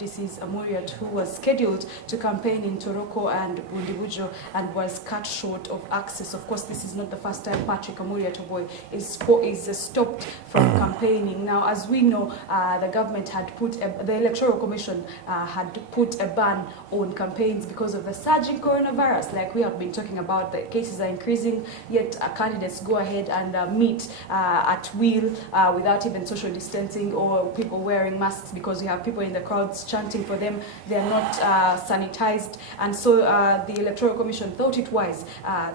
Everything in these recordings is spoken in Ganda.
This is Amuriat, who was scheduled to campaign in Toroko and Bundibujo and was cut short of access. Of course, this is not the first time Patrick Oboi is stopped from campaigning. Now, as we know, the government had the Electoral Commission had put a ban on campaigns because of the surging coronavirus. Like we have been talking about, the cases are increasing, yet candidates go ahead and meet at will without even social distancing or people wearing masks, because we have people in the crowds chanting for them. They are not sanitized, and so the Electoral Commission thought it wise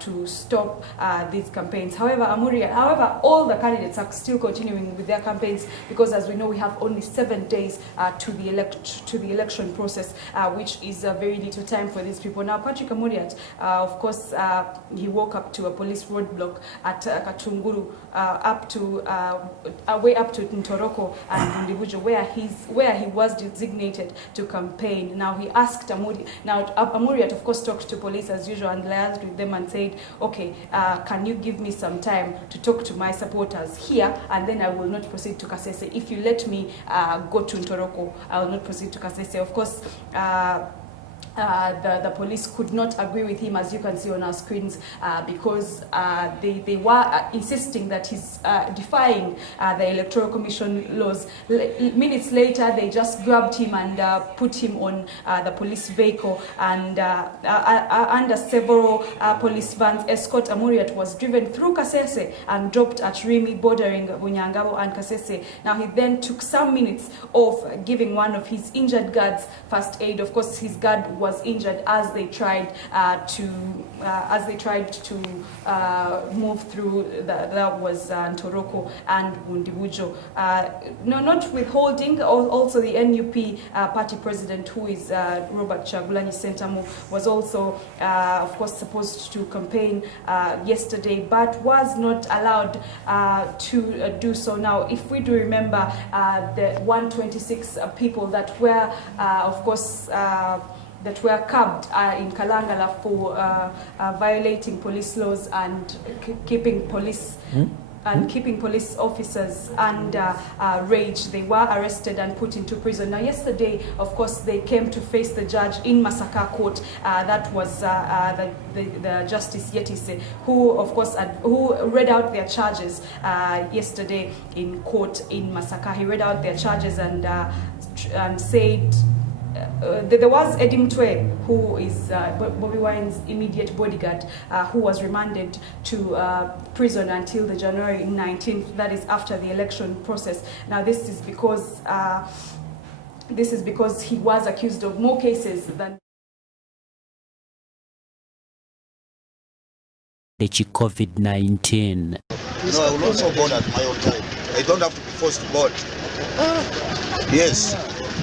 to stop these campaigns. However, all the candidates are still continuing with their campaigns, because as we know, we have only 7 days to the election process, which is very little time for these people. Now, Patrick Oboi, of course, he woke up to a police roadblock at Katunguru, way up to Ntoroko and Bundibujo, where he was designated to campaign. Now he asked Amuriat, of course, talked to police as usual and liaised with them and said, okay, can you give me some time to talk to my supporters here, and then I will not proceed to Kasese. If you let me go to Ntoroko, I will not proceed to Kasese. Of course, the police could not agree with him, as you can see on our screens, because they were insisting that he's defying the Electoral Commission laws. Minutes later, they just grabbed him and put him on the police vehicle, and under several police vans, escort Amuriat was driven through Kasese and dropped at Rimi, bordering Bunyangabo and Kasese. Now he then took some minutes of giving one of his injured guards first aid. Of course, his guard was injured as they tried to move through. That was Ntoroko and Bundibujo. No, not withholding. Also, the NUP party president, who is Robert Chagulanyi Sentamu, was also, of course, supposed to campaign yesterday, but was not allowed to do so. Now, if we do remember, the 126 people that were, of course, that were curbed in Kalangala for violating police laws and keeping police keeping police officers under rage. They were arrested and put into prison. Now, yesterday, of course, they came to face the judge in Masaka court. That was the Justice Yetise, who, of course, who read out their charges yesterday in court in Masaka. He read out their charges and said. There was Edim Twe, who is Bobby Wine's immediate bodyguard, who was remanded to prison until the January 19th, that is after the election process. Now, this is because he was accused of more cases than the COVID-19. No, I will also board at my own time. I don't have to be forced to board. Yes.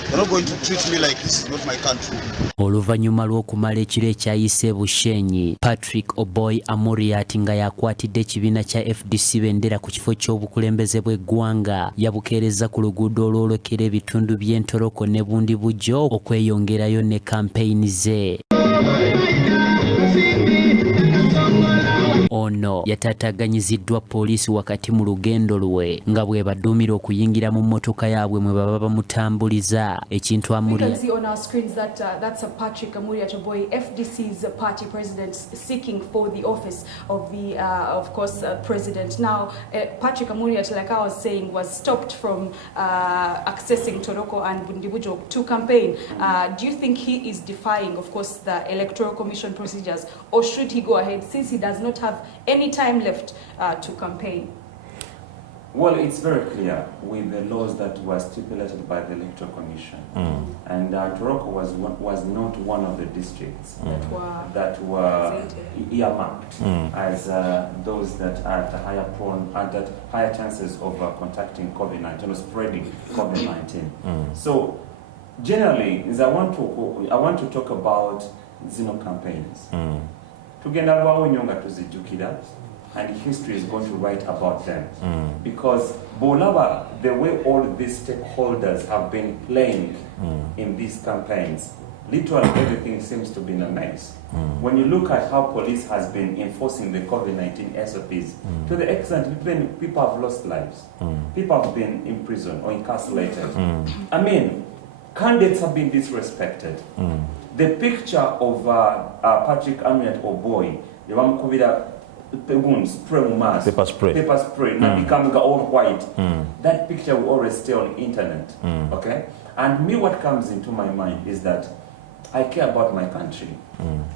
You're not going to treat me like this is not my country. Oluvannyuma lw'okumala ekiro ekyayise Bushenyi, Patrick Oboi Amuriat nga yakwatidde ekibiina kya FDC bendera ku kifo ky'obukulembeze bw'eggwanga, yabukeereza ku luguudo olwolekera ebitundu by'Entoroko ne Bundibujo okweyongerayo ne kampeyini ze. Ono yataataganyiziddwa poliisi wakati mu lugendo lwe nga bwe baduumira okuyingira mu mmotoka yaabwe mwe baba bamutambuliza. Ekintu Amuriat. See on our screens that that's a Patrick Oboi, FDC's party president, seeking for the office of the, of course, president. Now, Patrick Oboi, like I was saying, was stopped from accessing Toroko and Bundibujo to campaign. Do you think he is defying, of course, the Electoral Commission procedures, or should he go ahead since he does not have any time left to campaign? Well, it's very clear with the laws that were stipulated by the Electoral Commission. And Toroko was not one of the districts that were earmarked as those that are at higher chances of contacting COVID-19 or spreading COVID-19. So generally, I want to talk about Zino campaigns. Tugenda lwawo nnyo nga tuzijjukira, and history is going to write about them. Because Bolaba, the way all these stakeholders have been playing in these campaigns, literally everything seems to be in a mess. When you look at how police has been enforcing the COVID-19 SOPs, to the extent people have lost lives. People have been in prison or incarcerated. I mean, candidates have been disrespected. The picture of Patrick Oboi, paper spray, now becoming all white. That picture will always stay on internet. Okay? And me, what comes into my mind is that I care about my country.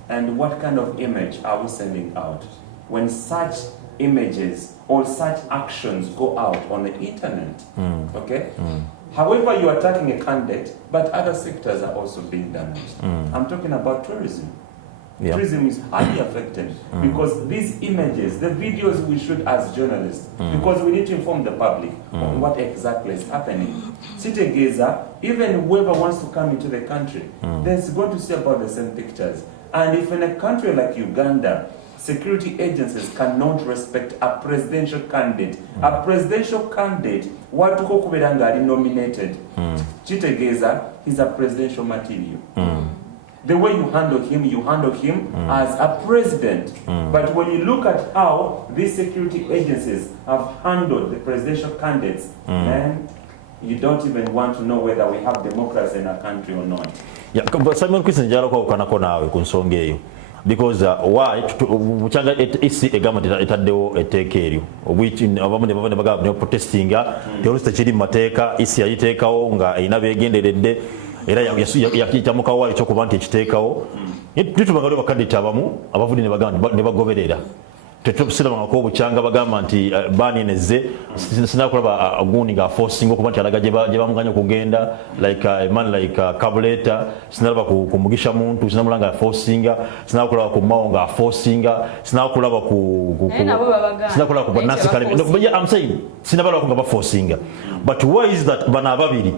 And what kind of image are we sending out when such images or such actions go out on the internet? Okay? However, you are attacking a candidate, but other sectors are also being damaged. I'm talking about tourism. Tourism is highly affected because these images, the videos we shoot as journalists, because we need to inform the public on what exactly is happening. Sitegeza, even whoever wants to come into the country, they're going to see about the same pictures. And if in a country like Uganda, security agencies cannot respect a presidential candidate, watuko kuberanga ali nominated, Chitegeza, he's a presidential material. The way you handle him as a president. But when you look at how these security agencies have handled the presidential candidates, then you don't even want to know whether we have democracy in our country or not. Yeah, but Simon Christian Jaloko kanako nawe kunsongeyo. Because why muchanga isi government etaddewo etekeeryo which abamu ne baga ne protestinga teolista chiri mateka isi yayiteekawo nga ina begenderedde era yakitamuka wali kyokuba nti ekiteekawo nitubanga bakadita abamu abavudde ne bagamba ne bagoberera tetubusiranga ko obukyanga bagamba nti banineze sinakulaba aguni nga forcing okuba nti alaga gye bamuganya kugenda like a man like Kabuleta sinalaba ku Mugisha muntu sinamulanga forcinga sinakulaba ku Maonga forcinga sinakulaba ku sinakulaba ku Nancy Kalembe. No, but yeah, I'm saying sinabala ko nga forcinga, but why is that bana babiri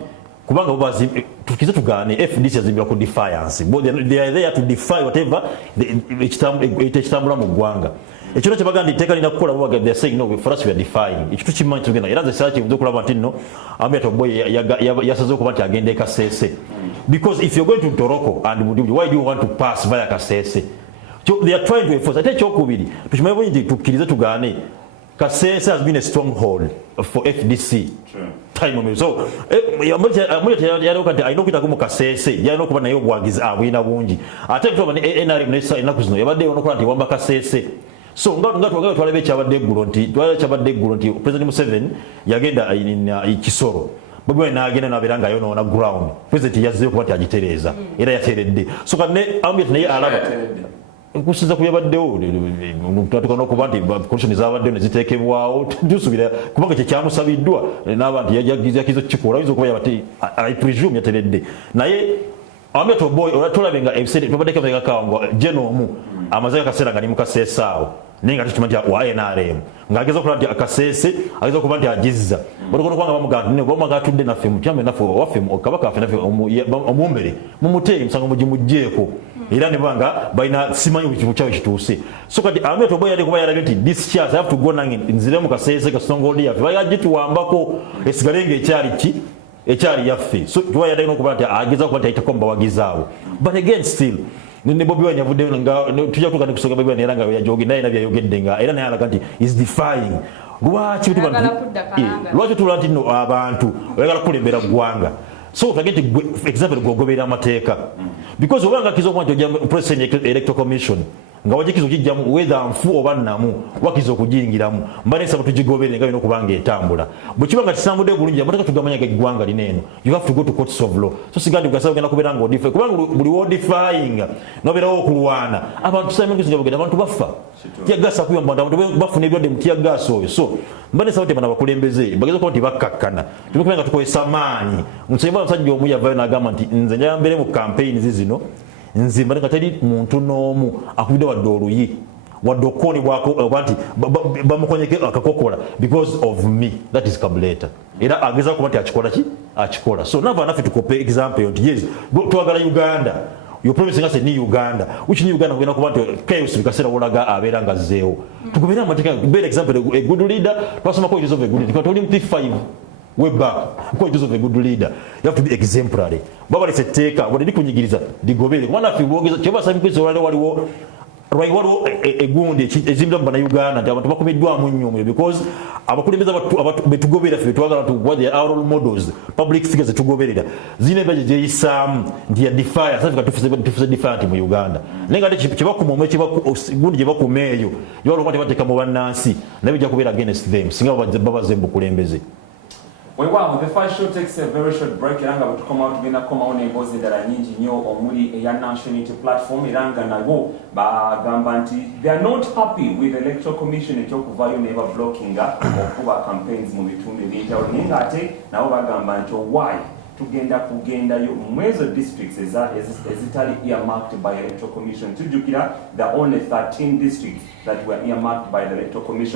kubanga ubazi tukize tugane FDC yazimbira ku defiance, but they are there to defy whatever ekitambula mu gwanga. Ekyo kye bagandi teka lina kukola bo they are saying no, for us we are defying ekyo tukimanyi tugenda era zesachi budokulaba nti no Amuriat Oboi yasaze okuba nti agende Kasese, because if you're going to Toroko and why do you want to pass via Kasese? So they are trying to enforce ate kyokubiri tukimanyi nti tukirize tugane Kasese has been a stronghold for FDC. True. Time so Amuriat yaroka nti ayina okuyita ku Kasese yalina okuba naye obwagizi abwina bungi ate kutoba ne NRM nesa enaku zino yabadde onokola nti wamba Kasese. So nga twalabe kyabadde eggulo nti President Museveni yagenda Kisoro bwe naagenda naberanga yonoona ground President yazzeyo kuba agitereeza era yateredde. So kane Amuriat naye alaba kusiza kuyabaddewo tutukana okuba nti condition zabaddewo ne ziteekebwawo tusubira kubanga kyekyamusabiddwa n'abantu yakizo kikola oyinza okuba yabati I presume yateredde naye Amuriat Oboi tulabe nga ebiseera tubadde kavekakawangwa genomu amaze akaseera nga ni mu Kasese awo ninga tutumanyi wa NRM ngageza okuba nti Kasese ageza okuba nti agizza botokono kwanga bamuganda ne bomaga tudde naffe mutyame naffe waffe kabaka affe naffe omumbere mumuteyi musango mujimujjeeko era ne banga baina simanyi ekibu kyawe kituuse. So kati Amuriat Oboi yali kuba yalabye nti this chance I have to go nange nzire mu Kasese kasongoli yaffe bayagituwambako esigalenga ekyali yaffe. So tuba yali okuba nti ageza okuba nti ayitako mbawagizaawo, but again still ne Bobi Wine yavudde nga tujja kutuuka ne kusoga Bobi Wine era nga yajogi naye nabyayogedde nga era naye alaga nti is defying. Lwaki tulwa nti no abantu oyagala kukulembera ggwanga. So forget example gogoberera amateeka because obanga kizo kwa nti President Electoral Commission nga wajikizo kijjamu whether nfu oba nnamu wakizo okujingiramu mbalesa butugigobere nga bino kubanga etambula bukibanga kisambudde bulungi amateka tugamanya eggwanga lineno you have to go to courts of law. So sigandi ugasaba genda kubeera nga odify kubanga buli wodifying nobeerawo okulwana abantu Simon Christian bagenda abantu bafa tyagasa kuyamba abantu bafuna ebirwadde mu tyagasa oyo. So mbalesa bote bana bakulembeze bageza kuba nti bakkakkana tubikubanga tukozesa maanyi musajja omusajja omu yavayo n'agamba nti nze njayambere mu campaign zino nzimba nga teri muntu n'omu akubidde wadde oluyi wadde okoni bwako nti bamukonyeke akakokola because of me, that is Kabuleta era ageza kuba nti akikola. So nava naffe tukope example nti yes twagala Uganda, you promising us a new Uganda, which new Uganda kugenda kuba nti chaos bikasera wolaga abeera nga zzeewo tukubera amateeka better example a good leader twasoma ko it is of a good leader twali mu 5 way back because it is of a good leader you have to be exemplary. Baba let's take what did kunyigiriza digobere kumana fibogeza cheba sami kwizo wale waliwo lwai waliwo egundi ezimbira mu bannayuganda nti abantu bakomeddwamu nnyo omuliro because abakulembeze betugoberera ffe betwagala tuwa our role models public figures etugoberera zirina ebibaje gyeyisaamu nti ya defiance safika tufuze defiant mu Uganda naye nga ate kyebakuma omwe gundi gyebakuma eyo gyewaliwo tebateeka mu bannansi naye bijja kubeera against them singa babaze mu bukulembeze. Well, wow, the first show takes a very short break. Iranga butukoma tugenda koma one embozi dala nyingi nnyo omuli eya National Unity Platform iranga nabo bagamba nti they are not happy with the Electoral Commission ekyokuvayo neba blockinga okuba campaigns mu bitundu ebyenjawulo naye ate nabo bagamba nti why tugenda kugendayo mwezo districts ezitali earmarked by Electoral Commission. Tujjukira there are only 13 districts that were earmarked by the Electoral Commission.